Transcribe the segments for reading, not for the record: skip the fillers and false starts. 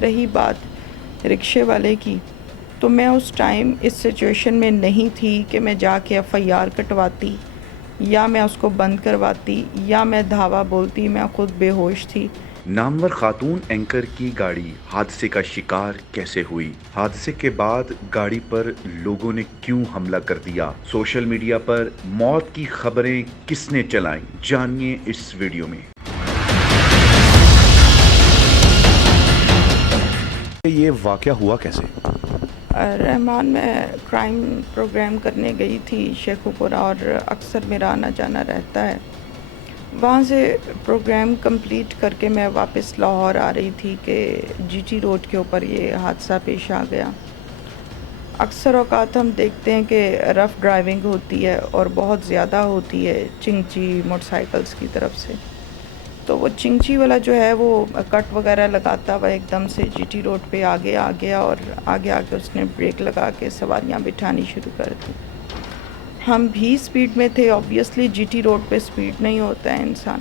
رہی بات رکشے والے کی، تو میں اس ٹائم اس سچویشن میں نہیں تھی کہ میں جا کے FIR کٹواتی یا میں اس کو بند کرواتی یا میں دھاوا بولتی. میں خود بے ہوش تھی. نامور خاتون اینکر کی گاڑی حادثے کا شکار کیسے ہوئی؟ حادثے کے بعد گاڑی پر لوگوں نے کیوں حملہ کر دیا؟ سوشل میڈیا پر موت کی خبریں کس نے چلائیں؟ جانیے اس ویڈیو میں. یہ واقعہ ہوا کیسے؟ رحمان، میں کرائم پروگرام کرنے گئی تھی شیخو پورہ اور اکثر میرا آنا جانا رہتا ہے. وہاں سے پروگرام کمپلیٹ کر کے میں واپس لاہور آ رہی تھی کہ GT روڈ کے اوپر یہ حادثہ پیش آ گیا. اکثر اوقات ہم دیکھتے ہیں کہ رف ڈرائیونگ ہوتی ہے اور بہت زیادہ ہوتی ہے چنگچی موٹر سائیکلز کی طرف سے. تو وہ چنگچی والا جو ہے وہ کٹ وغیرہ لگاتا ہوا ایک دم سے GT روڈ پہ آگے آ گیا اور آگے آ کے اس نے بریک لگا کے سواریاں بٹھانی شروع کر دی. ہم بھی سپیڈ میں تھے، آبویسلی GT روڈ پہ سپیڈ نہیں ہوتا ہے انسان.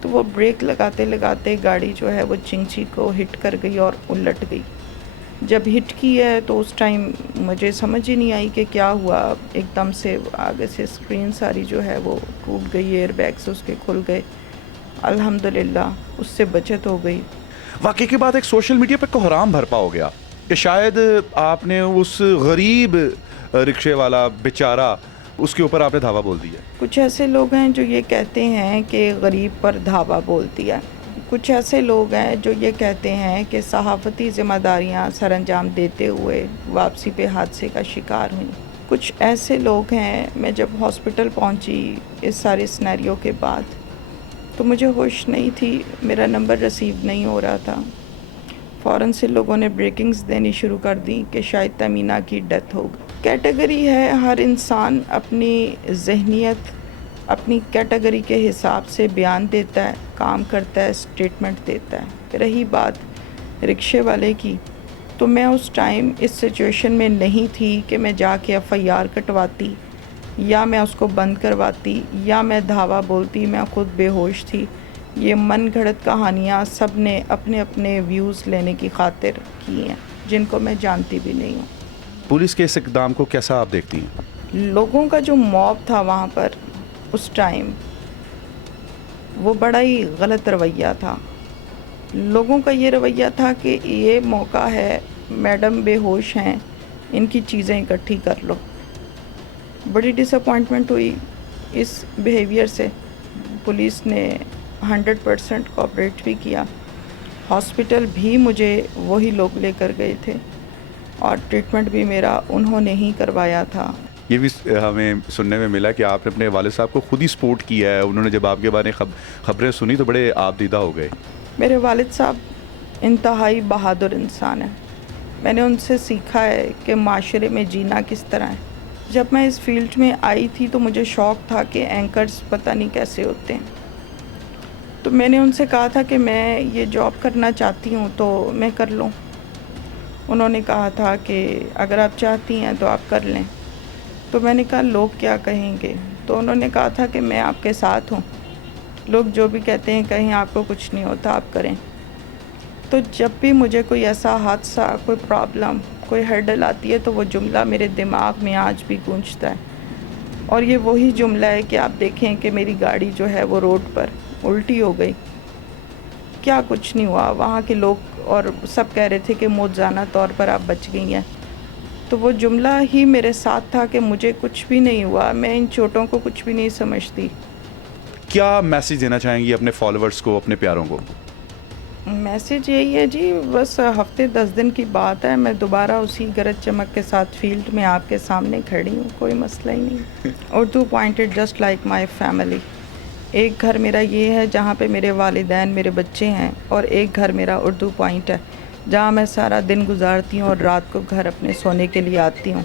تو وہ بریک لگاتے لگاتے گاڑی جو ہے وہ چنگچی کو ہٹ کر گئی اور الٹ گئی. جب ہٹ کی ہے تو اس ٹائم مجھے سمجھ ہی نہیں آئی کہ کیا ہوا. ایک دم سے آگے سے اسکرین ساری جو ہے وہ ٹوٹ گئی، ایئر بیگس اس کے کھل گئے. الحمدللہ اس سے بچت ہو گئی. واقعے کے بعد ایک سوشل میڈیا پہ کوہرام بھرپا ہو گیا کہ شاید آپ نے اس غریب رکشے والا بیچارہ اس کے اوپر آپ نے دھاوا بول دیا. کچھ ایسے لوگ ہیں جو یہ کہتے ہیں کہ غریب پر دھاوا بول دیا. کچھ ایسے لوگ ہیں جو یہ کہتے ہیں کہ صحافتی ذمہ داریاں سر انجام دیتے ہوئے واپسی پہ حادثے کا شکار ہوئیں. کچھ ایسے لوگ ہیں، میں جب ہاسپٹل پہنچی اس سارے سینیریو کے بعد تو مجھے ہوش نہیں تھی، میرا نمبر ریسیو نہیں ہو رہا تھا. فوراً سے لوگوں نے بریکنگز دینی شروع کر دی کہ شاید تمینہ کی ڈیتھ ہو گئی. کیٹیگری ہے، ہر انسان اپنی ذہنیت اپنی کیٹیگری کے حساب سے بیان دیتا ہے، کام کرتا ہے، اسٹیٹمنٹ دیتا ہے. رہی بات رکشے والے کی، تو میں اس ٹائم اس سچویشن میں نہیں تھی کہ میں جا کے FIR کٹواتی یا میں اس کو بند کرواتی یا میں دھاوا بولتی. میں خود بے ہوش تھی. یہ من گھڑت کہانیاں سب نے اپنے اپنے ویوز لینے کی خاطر کی ہیں جن کو میں جانتی بھی نہیں ہوں. پولیس کے اس اقدام کو کیسا آپ دیکھتی ہیں؟ لوگوں کا جو موب تھا وہاں پر اس ٹائم، وہ بڑا ہی غلط رویہ تھا. لوگوں کا یہ رویہ تھا کہ یہ موقع ہے، میڈم بے ہوش ہیں، ان کی چیزیں اکٹھی کر لو. بڑی ڈس اپوائنٹمنٹ ہوئی اس بیہیویئر سے. پولیس نے 100% کوآپریٹ بھی کیا. ہاسپٹل بھی مجھے وہی لوگ لے کر گئے تھے اور ٹریٹمنٹ بھی میرا انہوں نے ہی کروایا تھا. یہ بھی ہمیں سننے میں ملا کہ آپ نے اپنے والد صاحب کو خود ہی سپورٹ کیا ہے. انہوں نے جب آپ کے بارے میں خبریں سنی تو بڑے آپ دیدہ ہو گئے. میرے والد صاحب انتہائی بہادر انسان ہیں. میں نے ان سے سیکھا ہے کہ معاشرے میں جینا کس طرح ہے. جب میں اس فیلڈ میں آئی تھی تو مجھے شوق تھا کہ اینکرز پتہ نہیں کیسے ہوتے ہیں. تو میں نے ان سے کہا تھا کہ میں یہ جاب کرنا چاہتی ہوں تو میں کر لوں. انہوں نے کہا تھا کہ اگر آپ چاہتی ہیں تو آپ کر لیں. تو میں نے کہا لوگ کیا کہیں گے؟ تو انہوں نے کہا تھا کہ میں آپ کے ساتھ ہوں، لوگ جو بھی کہتے ہیں کہیں آپ کو کچھ نہیں ہوتا، آپ کریں. تو جب بھی مجھے کوئی ایسا حادثہ، کوئی پرابلم، کوئی ہرڈل آتی ہے تو وہ جملہ میرے دماغ میں آج بھی گونجتا ہے. اور یہ وہی جملہ ہے کہ آپ دیکھیں کہ میری گاڑی جو ہے وہ روڈ پر الٹی ہو گئی، کیا کچھ نہیں ہوا. وہاں کے لوگ اور سب کہہ رہے تھے کہ موجزانہ طور پر آپ بچ گئی ہیں. تو وہ جملہ ہی میرے ساتھ تھا کہ مجھے کچھ بھی نہیں ہوا، میں ان چوٹوں کو کچھ بھی نہیں سمجھتی. کیا میسیج دینا چاہیں گی اپنے فالوورز کو، اپنے پیاروں کو؟ میسیج یہی ہے جی، بس ہفتے 10 دن کی بات ہے، میں دوبارہ اسی گرج چمک کے ساتھ فیلڈ میں آپ کے سامنے کھڑی ہوں، کوئی مسئلہ ہی نہیں. Urdu pointed just like my family. ایک گھر میرا یہ ہے جہاں پہ میرے والدین، میرے بچے ہیں، اور ایک گھر میرا اردو پوائنٹ ہے جہاں میں سارا دن گزارتی ہوں اور رات کو گھر اپنے سونے کے لیے آتی ہوں.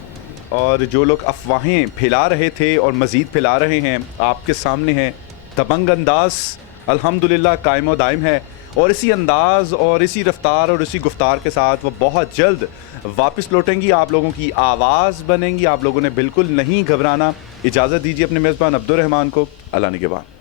اور جو لوگ افواہیں پھیلا رہے تھے اور مزید پھیلا رہے ہیں، آپ کے سامنے ہیں. دبنگ انداز الحمدللہ قائم و دائم ہے، اور اسی انداز اور اسی رفتار اور اسی گفتار کے ساتھ وہ بہت جلد واپس لوٹیں گی، آپ لوگوں کی آواز بنیں گی. آپ لوگوں نے بالکل نہیں گھبرانا. اجازت دیجیے اپنے میزبان عبد الرحمان کو. اللہ نگہبان.